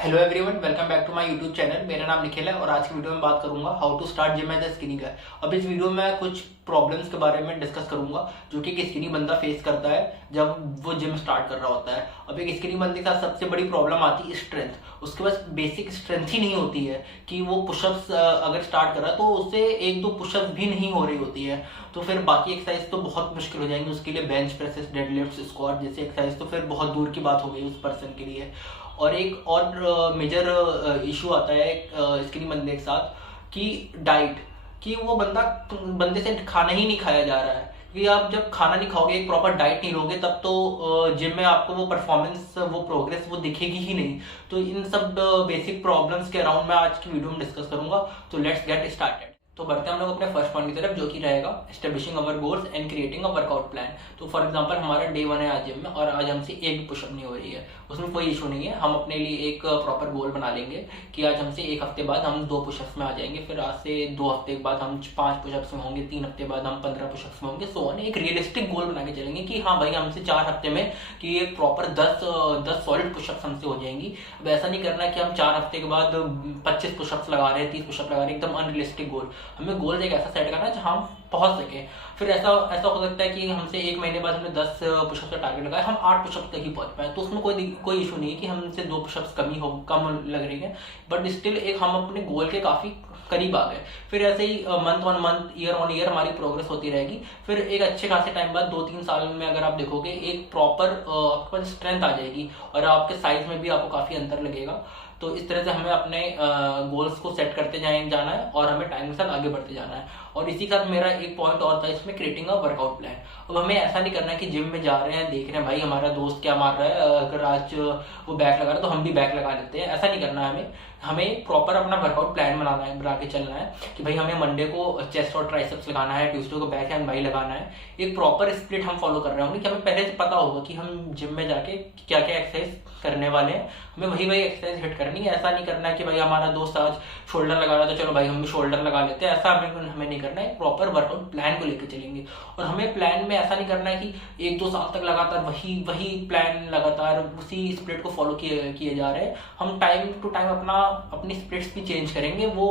Hello everyone, welcome back to my YouTube channel. मेरा नाम निखिल है और आज की वीडियो में बात करूंगा how to start gym as a skinny guy. अब इस वीडियो में कुछ प्रॉब्लम्स के बारे में डिस्कस करूंगा जो कि एक स्किनी बंदा फेस करता है जब वो जिम स्टार्ट कर रहा होता है। अब एक स्किनी बंदे के साथ सबसे बड़ी प्रॉब्लम आती है स्ट्रेंथ। उसके पास बेसिक स्ट्रेंथ ही नहीं होती है कि वो पुशअप्स अगर स्टार्ट कर रहा है तो उससे एक दो पुशअप्स भी नहीं हो रही होती है, तो फिर बाकी एक्सरसाइज तो बहुत मुश्किल हो जाएंगी उसके लिए। बेंच प्रेसेस, डेडलिफ्ट, स्क्वाट जैसे एक्सरसाइज तो फिर बहुत दूर की बात हो गई उस पर्सन के लिए। और एक और मेजर इशू आता है स्किनी बंदे के साथ कि डाइट, कि वो बंदे से खाना ही नहीं खाया जा रहा है। कि आप जब खाना नहीं खाओगे, एक प्रॉपर डाइट नहीं लोगे, तब तो जिम में आपको वो परफॉर्मेंस, वो प्रोग्रेस वो दिखेगी ही नहीं। तो इन सब बेसिक प्रॉब्लम्स के अराउंड मैं आज की वीडियो में डिस्कस करूंगा। तो लेट्स गेट स्टार्टेड। तो बढ़ते हैं हम लोग अपने फर्स्ट पॉइंट की तरफ, जो कि रहेगा establishing our goals and creating a workout plan. तो फॉर एग्जांपल हमारा डे 1 है आज जिम में और आज हमसे एक पुशअप नहीं हो रही है, उसमें कोई इशू नहीं है। हम अपने लिए एक प्रॉपर गोल बना लेंगे कि आज हमसे एक हफ्ते बाद हम 2 पुशअप्स में आ जाएंगे, फिर आज से 2 हफ्ते के बाद हम 5 पुशअप्स में होंगे, 3 हफ्ते बाद हम 15 पुशअप्स में होंगे। सो ऑन एक रियलिस्टिक गोल बना के चलेंगे कि हाँ भाई हमसे 4 हफ्ते में कि एक प्रॉपर 10 सॉलिड पुशअप्स हमसे हो जाएंगी। अब ऐसा नहीं करना है कि हम 4 हफ्ते के बाद 25 पुशअप्स लगा रहे हैं, 30 पुशअप लगा रहे हैं, एकदम अनरियलिस्टिक गोल। हमें गोल एक ऐसा सेट करना है जहाँ हम पहुंच सके। फिर ऐसा ऐसा हो सकता है कि हमसे एक महीने बाद हमने 10 पुशअप्स का टारगेट लगाया, हम 8 पुशअप्स तक ही पहुंच पाए, तो उसमें कोई इशू नहीं है कि हमसे 2 पुशअप्स कम लग रही है, बट स्टिल एक हम अपने गोल के काफी करीब आ गए। फिर ऐसे ही month on month, year on year हमारी प्रोग्रेस होती रहेगी। फिर एक अच्छे खासे टाइम बाद 2-3 साल में अगर आप देखोगे, एक प्रॉपर आपके पास स्ट्रेंथ आ जाएगी और आपके साइज में भी आपको काफी अंतर लगेगा। तो इस तरह से हमें अपने गोल्स को सेट करते जाना है और हमें टाइम के साथ आगे बढ़ते जाना है। और इसी के साथ मेरा एक पॉइंट और था इसमें, क्रिएटिंग अ वर्कआउट प्लान। अब हमें ऐसा नहीं करना है कि जिम में जा रहे हैं, देख रहे हैं भाई हमारा दोस्त क्या मार रहा है, अगर आज वो बैक लगा रहा है तो हम भी बैक लगा लेते हैं। ऐसा नहीं करना है हमें प्रॉपर अपना वर्कआउट प्लान बना के चलना है कि भाई हमें मंडे को चेस्ट और ट्राइसेप्स लगाना है, ट्यूसडे को बैक एंड बाई लगाना है। एक प्रॉपर स्प्लिट हम फॉलो कर रहे होंगे कि हमें पहले से पता होगा कि हम जिम में जाके क्या क्या एक्सरसाइज करने वाले हैं, हमें वही एक्सरसाइज हिट करनी है। ऐसा नहीं करना है कि भाई हमारा दोस्त आज शोल्डर लगा रहा है तो चलो भाई हम भी शोल्डर लगा लेते हैं, ऐसा हमें नहीं करना है। प्रॉपर वर्कआउट प्लान को लेकर चलेंगे और हमें प्लान में ऐसा नहीं करना है कि 1-2 साल तक लगातार वही प्लान, लगातार उसी स्प्लिट को फॉलो किए जा रहे हैं। हम टाइम टू टाइम अपनी स्प्लिट्स भी चेंज करेंगे। वो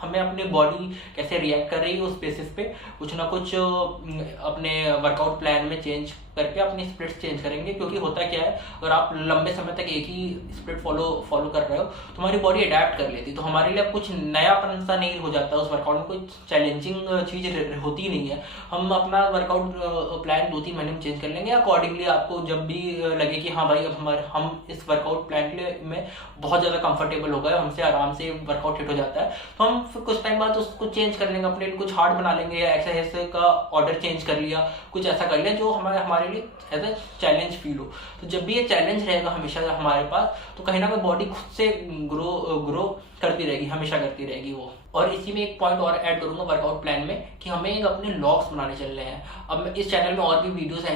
हमें अपनी बॉडी कैसे रिएक्ट कर रही है उस बेसिस पे कुछ ना कुछ अपने वर्कआउट प्लान में चेंज करके अपनी स्प्लिट्स चेंज करेंगे। क्योंकि होता क्या है, अगर आप लंबे समय तक एक ही स्प्लिट फॉलो कर रहे हो तो हमारी बॉडी अडेप्ट कर लेती है, तो हमारे लिए कुछ नयापन सा नहीं हो जाता, उस वर्कआउट में कोई चैलेंजिंग चीज होती ही नहीं है। हम अपना वर्कआउट प्लान 2-3 महीने में चेंज कर लेंगे अकॉर्डिंगली। आपको जब भी लगे कि हाँ भाई अब हम इस वर्कआउट प्लान के लिए में बहुत ज्यादा कंफर्टेबल हो गए, हमसे आराम से वर्कआउट हिट हो जाता है, तो हम फिर कुछ टाइम बाद उसको चेंज कर लेंगे, अपने लिए कुछ हार्ड बना लेंगे या एक्सरसाइज का ऑर्डर चेंज कर लिया, कुछ ऐसा कर लिया जो हमारे लिए एज ए चैलेंज फील हो। तो जब भी ये चैलेंज रहेगा हमेशा हमारे पास, तो कहीं ना कहीं बॉडी खुद से ग्रो करती रहेगी, हमेशा करती रहेगी वो। और इसी में एक पॉइंट और ऐड करूंगा वर्कआउट प्लान में कि हमें एक अपने लॉग्स बनाने चल रहे हैं। अब इस चैनल में और भी वीडियोस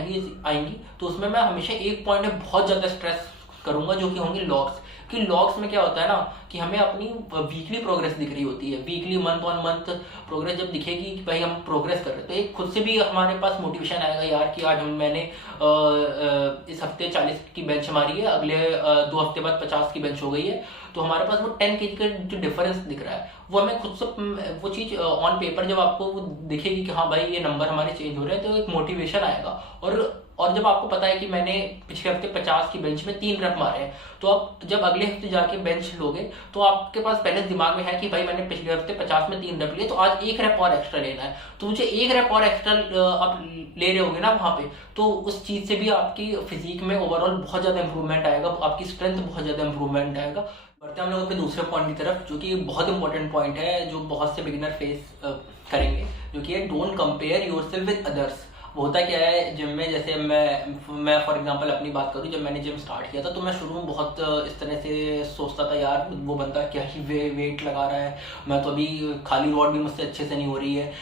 आएंगी तो उसमें मैं हमेशा एक पॉइंट में बहुत ज्यादा स्ट्रेस करूंगा, जो कि होंगे लॉग्स। कि लॉग्स में क्या होता है ना कि हमें अपनी वीकली प्रोग्रेस दिख रही होती है, weekly month on month progress जब दिखेगी कि भाई हम प्रोग्रेस कर रहे हैं, तो एक खुद से भी हमारे पास मोटिवेशन आएगा यार कि आज मैंने इस हफ्ते 40 की बेंच मारी है, अगले 2 हफ्ते बाद 50 की बेंच हो गई है, तो हमारे पास वो 10 kg का जो डिफरेंस दिख रहा है वो हमें खुद से वो चीज ऑन पेपर जब आपको वो दिखेगी कि हाँ भाई ये नंबर हमारे चेंज हो रहे हैं, तो एक मोटिवेशन आएगा। और जब आपको पता है कि मैंने पिछले हफ्ते 50 की बेंच में 3 रैप मारे हैं, तो आप जब अगले हफ्ते जाके बेंच लोगे तो आपके पास पहले दिमाग में है कि भाई मैंने पिछले हफ्ते 50 में 3 रैप लिए, तो आज 1 रैप और एक्स्ट्रा लेना है, तो मुझे 1 रैप और एक्स्ट्रा आप ले रहे होगे ना वहां पे, तो उस चीज से भी आपकी फिजिक में ओवरऑल बहुत ज्यादा इंप्रूवमेंट आएगा, आपकी स्ट्रेंथ बहुत ज्यादा इंप्रूवमेंट आएगा। बढ़ते हम लोगों के दूसरे पॉइंट की तरफ, जो कि बहुत इंपॉर्टेंट पॉइंट है, जो बहुत से बिगिनर फेस करेंगे, जो कि है don't compare yourself with others. होता क्या है जिम में, जैसे मैं फॉर एग्जांपल अपनी बात करूं, जब मैंने जिम स्टार्ट किया था तो मैं शुरू में बहुत इस तरह से सोचता था यार वो बंदा क्या ही वेट लगा रहा है, मैं तो अभी खाली रॉड भी मुझसे अच्छे से नहीं हो रही है।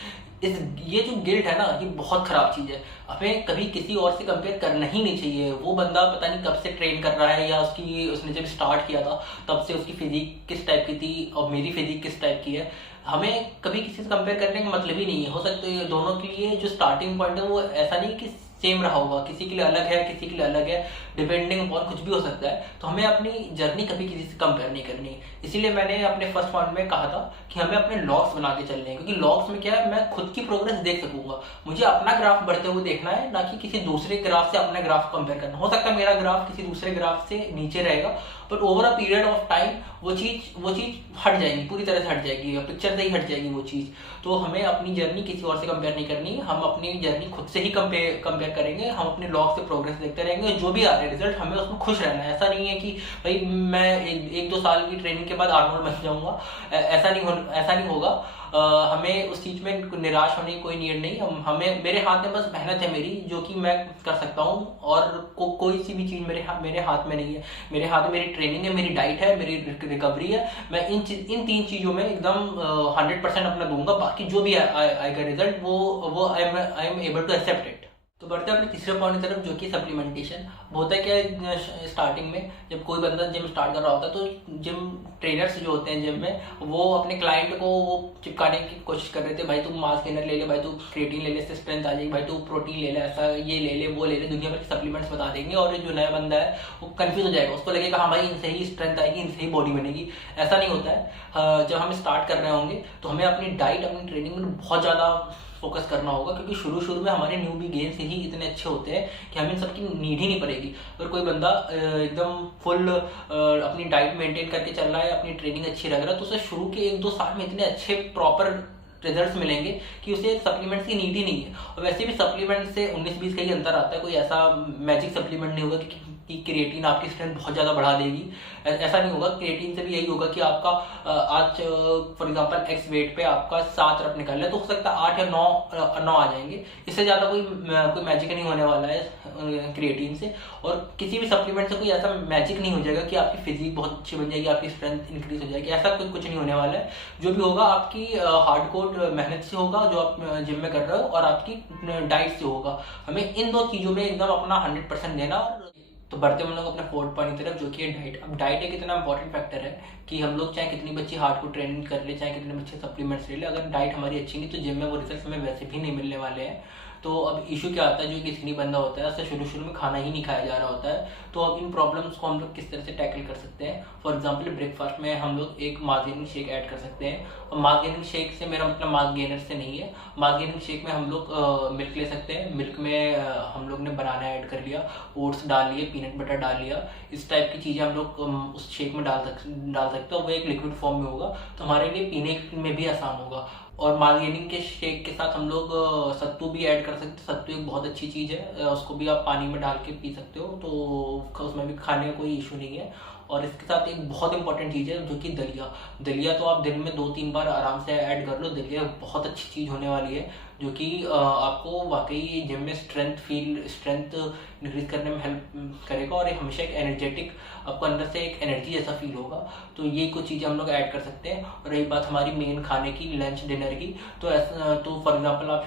ये जो गिल्ट है ना, ये बहुत खराब चीज है। हमें कभी किसी और से कंपेयर करना ही नहीं चाहिए। वो बंदा पता नहीं कब से ट्रेन कर रहा है, या उसने जब स्टार्ट किया था तब से उसकी फिजिक किस टाइप की थी और मेरी फिजिक किस टाइप की है, हमें कभी किसी से कंपेयर करने का मतलब ही नहीं है। हो सकता है दोनों के लिए जो स्टार्टिंग पॉइंट है वो ऐसा नहीं कि सेम रहा होगा, किसी के लिए अलग है, किसी के लिए अलग है। डिपेंडिंग अपॉन कुछ भी हो सकता है। तो हमें अपनी जर्नी कभी किसी से कंपेयर नहीं करनी है। इसीलिए मैंने अपने फर्स्ट पॉइंट में कहा था कि हमें अपने लॉग्स बना के चलने हैं, क्योंकि लॉग्स में क्या है, मैं खुद की प्रोग्रेस देख सकूंगा। मुझे अपना ग्राफ बढ़ते हुए देखना है, ना कि किसी दूसरे ग्राफ से अपना ग्राफ कंपेयर करना। हो सकता है मेरा ग्राफ किसी दूसरे ग्राफ से नीचे रहेगा, but over a period of time वो चीज हट जाएगी, पूरी तरह से हट जाएगी, पिक्चर से ही हट जाएगी वो चीज। तो हमें अपनी जर्नी किसी और से कंपेयर नहीं करनी, हम अपनी जर्नी खुद से ही कंपेयर करेंगे। हम अपने लॉग से प्रोग्रेस देखते रहेंगे, जो भी आ रहा है रिजल्ट हमें उसमें खुश रहना है। ऐसा नहीं है कि भाई मैं एक दो साल की ट्रेनिंग के बाद आर्नोल्ड बन जाऊंगा, ऐसा नहीं होगा। हमें उस चीज में निराश होने की कोई नीड नहीं। हमें मेरे हाथ में बस मेहनत है मेरी, जो कि मैं कर सकता हूँ, और कोई सी भी चीज मेरे हाथ में नहीं है। मेरे हाथ में मेरी ट्रेनिंग है, मेरी डाइट है, मेरी रिकवरी है। मैं इन तीन चीजों में एकदम 100% अपना दूंगा। बाकी जो भी आएगा रिजल्ट वो I am able to accept it. तो बढ़ते हैं अपने तीसरे पॉइंट की तरफ, जो कि सप्लीमेंटेशन। होता है क्या, स्टार्टिंग में जब कोई बंदा जिम स्टार्ट कर रहा होता है, तो जिम ट्रेनर्स जो होते हैं जिम में, वो अपने क्लाइंट को वो चिपकाने की कोशिश कर रहे थे, भाई तू मास गेनर ले ले, भाई तू क्रिएटिन ले ले, इससे स्ट्रेंथ आ जाएगी, भाई तू प्रोटीन ले ले, ऐसा ये ले ले, वो ले ले, दुनिया भर के सप्लीमेंट्स बता देंगे। और जो नया बंदा है वो कंफ्यूज हो जाएगा, उसको लगेगा हाँ भाई इनसे ही स्ट्रेंथ आएगी, इनसे ही बॉडी बनेगी। ऐसा नहीं होता है। जब हम स्टार्ट कर रहे होंगे तो हमें अपनी डाइट, अपनी ट्रेनिंग में बहुत ज़्यादा फोकस करना होगा, क्योंकि शुरू में हमारे न्यूबी गेन्स ही इतने अच्छे होते हैं कि हमें इन सबकी नीड ही नहीं पड़ेगी। अगर कोई बंदा एकदम फुल अपनी डाइट मेंटेन करके चल रहा है, अपनी ट्रेनिंग अच्छी लग रहा है, तो उसे शुरू के 1-2 साल में इतने अच्छे प्रॉपर रिजल्ट्स मिलेंगे कि उसे सप्लीमेंट्स की नीड ही नहीं है। और वैसे भी सप्लीमेंट से 19-20 का ही अंतर आता है, कोई ऐसा मैजिक सप्लीमेंट नहीं होगा कि क्रिएटिन आपकी स्ट्रेंथ बहुत ज़्यादा बढ़ा देगी। ऐसा नहीं होगा। क्रिएटिन से भी यही होगा कि आपका आज फॉर एग्जांपल एक्स वेट पे आपका 7 रफ निकल रहा है, तो हो सकता है 8 या 9 आ जाएंगे। इससे ज़्यादा कोई मैजिक नहीं होने वाला है क्रिएटिन से। और किसी भी सप्लीमेंट से कोई ऐसा मैजिक नहीं हो जाएगा कि आपकी फिजिक बहुत अच्छी बन जाएगी, आपकी स्ट्रेंथ इंक्रीज हो जाएगी। ऐसा कुछ नहीं होने वाला है। जो भी होगा आपकी हार्डकोर मेहनत से होगा, जो आप जिम में कर रहे हो, और आपकी डाइट से होगा। हमें इन 2 चीज़ों में एकदम अपना 100% देना। तो बढ़ते हम लोग अपने फोर्थ पॉइंट की तरफ, जो कि है डाइट। अब डाइट एक इतना इंपॉर्टेंट फैक्टर है कि हम लोग चाहे कितनी बच्ची हार्डकोर ट्रेनिंग कर ले, चाहे कितने बच्चे सप्लीमेंट्स ले ले, अगर डाइट हमारी अच्छी नहीं तो जिम में वो रिजल्ट हमें वैसे भी नहीं मिलने वाले हैं। तो अब इशू क्या आता है, जो कि स्किनी बंदा होता है, उससे शुरू में खाना ही नहीं खाया जा रहा होता है। तो अब इन प्रॉब्लम्स को हम लोग किस तरह से टैकल कर सकते हैं। फॉर एग्जांपल ब्रेकफास्ट में हम लोग एक मास गेनिंग शेक ऐड कर सकते हैं। और मास गेनिंग शेक से मेरा मतलब मास गेनर से नहीं है। मास गेनिंग शेक में हम लोग मिल्क ले सकते हैं। मिल्क में हम लोग ने बनाना ऐड कर लिया, ओट्स डाल लिए, पीनट बटर डाल लिया, इस टाइप की चीज़ें हम लोग उस शेक में डाल सकते हैं। और वो एक लिक्विड फॉर्म में होगा, तो हमारे लिए पीने में भी आसान होगा। और मास गेनिंग के शेक के साथ हम लोग सत्तू भी ऐड कर सकते हैं। सत्तू एक बहुत अच्छी चीज़ है, उसको भी आप पानी में डाल के पी सकते हो, तो उसमें भी खाने का कोई इशू नहीं है। और इसके साथ एक बहुत इंपॉर्टेंट चीज़ है, जो कि दलिया तो आप दिन में 2-3 बार आराम से ऐड कर लो। दलिया बहुत अच्छी चीज़ होने वाली है, जो कि आपको वाकई जिम में स्ट्रेंथ इंक्रीज करने में हेल्प करेगा। और हमेशा एक एनर्जेटिक, आपको अंदर से एक एनर्जी जैसा फील होगा। तो ये कुछ चीज़ें हम लोग ऐड कर सकते हैं। और रही बात हमारी मेन खाने की, लंच डिनर की, तो फॉर एग्जांपल आप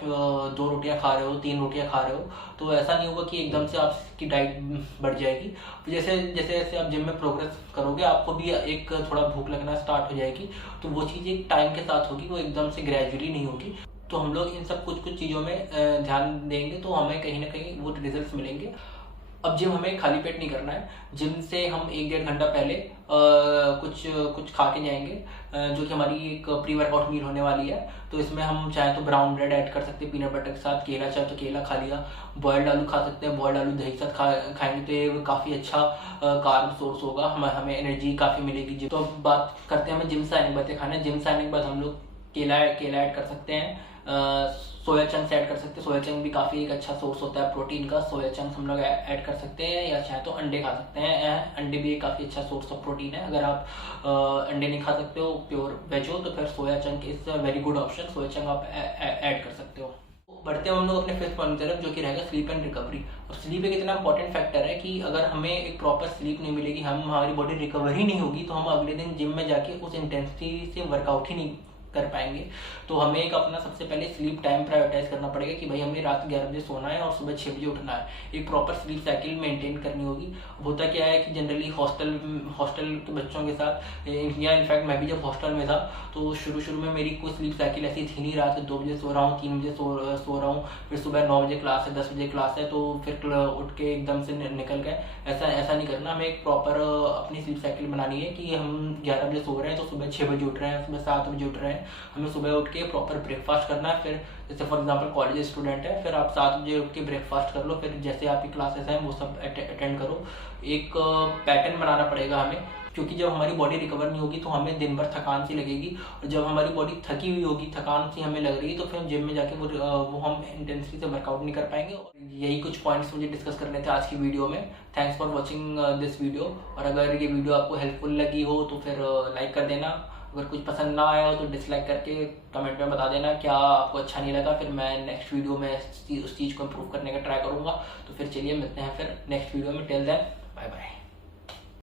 2 रोटियां खा रहे हो, 3 रोटियां खा रहे हो, तो ऐसा नहीं होगा कि एकदम से आपकी डाइट बढ़ जाएगी। जैसे जैसे आप जिम में प्रोग्रेस करोगे, आपको भी एक थोड़ा भूख लगना स्टार्ट हो जाएगी। तो वो चीज़ एक टाइम के साथ होगी, वो एकदम से ग्रेजुअली नहीं होगी। तो हम लोग इन सब कुछ चीज़ों में ध्यान देंगे, तो हमें कहीं ना कहीं वो रिजल्ट्स मिलेंगे। अब जिम हमें खाली पेट नहीं करना है। जिम से हम 1-1.5 घंटा पहले कुछ खा के जाएंगे, जो कि हमारी एक प्री वर्कआउट मील होने वाली है। तो इसमें हम चाहे तो ब्राउन ब्रेड ऐड कर सकते हैं पीनट बटर के साथ, केला चाहे तो केला खा लिया, बॉयल्ड आलू खा सकते हैं। बॉयल्ड आलू दही के साथ खाएंगे तो ये काफ़ी अच्छा कार्ब सोर्स होगा, हमें एनर्जी काफ़ी मिलेगी। तो अब बात करते हैं हमें जिम से आने के बाद खाना। जिम से आने के बाद हम लोग केला ऐड कर सकते हैं, सोया चंक्स ऐड कर सकते हैं। सोया चंक भी काफ़ी एक अच्छा सोर्स होता है प्रोटीन का। सोया चंक्स हम लोग ऐड कर सकते हैं, या चाहे तो अंडे खा सकते हैं। अंडे भी एक काफ़ी अच्छा सोर्स ऑफ प्रोटीन है। अगर आप अंडे नहीं खा सकते हो, प्योर वेज हो, तो फिर सोया chunk is a very good option. Soya chunk आप ऐड कर सकते हो। बढ़ते हैं हम लोग अपने फिफ्थ पॉइंट की तरफ, जो कि रहेगा स्लीप एंड रिकवरी। और स्लीप एक इतना इंपॉर्टेंट फैक्टर है कि अगर हमें एक प्रॉपर स्लीप नहीं मिलेगी, हमारी बॉडी रिकवर ही नहीं होगी, तो हम अगले दिन जिम में जाके उस इंटेंसिटी से वर्कआउट ही नहीं कर पाएंगे। तो हमें एक अपना सबसे पहले स्लीप टाइम प्रायोरिटाइज करना पड़ेगा कि भाई हमें रात 11 बजे सोना है और सुबह 6 बजे उठना है। एक प्रॉपर स्लीप साइकिल मेंटेन करनी होगी। होता क्या है कि जनरली हॉस्टल के बच्चों के साथ, या इनफैक्ट मैं भी जब हॉस्टल में था तो शुरू में मेरी कोई स्लीप साइकिल ऐसी थी नहीं। रात 2 बजे सो रहा हूँ, 3 बजे सो रहा हूँ, फिर सुबह 9 बजे क्लास है, 10 बजे क्लास है, तो फिर उठ के एकदम से निकल गए। ऐसा नहीं करना। हमें एक प्रॉपर अपनी स्लीप साइकिल बनानी है कि हम 11 बजे सो रहे हैं तो सुबह 6 बजे उठ रहे हैं, सुबह 7 बजे उठ रहे हैं। हमें सुबह उठ के प्रॉपर ब्रेकफास्ट करना है। फिर जैसे फॉर एग्जांपल कॉलेज स्टूडेंट है, फिर आप 7 बजे उठ के ब्रेकफास्ट कर लो, फिर जैसे आपकी क्लासेस हैं वो सब अटेंड करो। एक पैटर्न बनाना पड़ेगा हमें, क्योंकि जब हमारी बॉडी रिकवर नहीं होगी तो हमें दिन भर थकान सी लगेगी, और जब हमारी बॉडी थकी हुई होगी, थकान सी हमें लग रही है, तो फिर जिम में जाके वो हम इंटेंसिटी से वर्कआउट नहीं कर पाएंगे। यही कुछ पॉइंट्स मुझे डिस्कस करने थे आज की वीडियो में। Thanks for watching this video. और अगर ये वीडियो आपको हेल्पफुल लगी हो तो फिर लाइक कर देना। अगर कुछ पसंद ना आया हो तो डिसलाइक करके कमेंट में बता देना क्या आपको अच्छा नहीं लगा। फिर मैं नेक्स्ट वीडियो में उस चीज़ को इम्प्रूव करने का ट्राई करूँगा। तो फिर चलिए मिलते हैं फिर नेक्स्ट वीडियो में। Till then bye bye.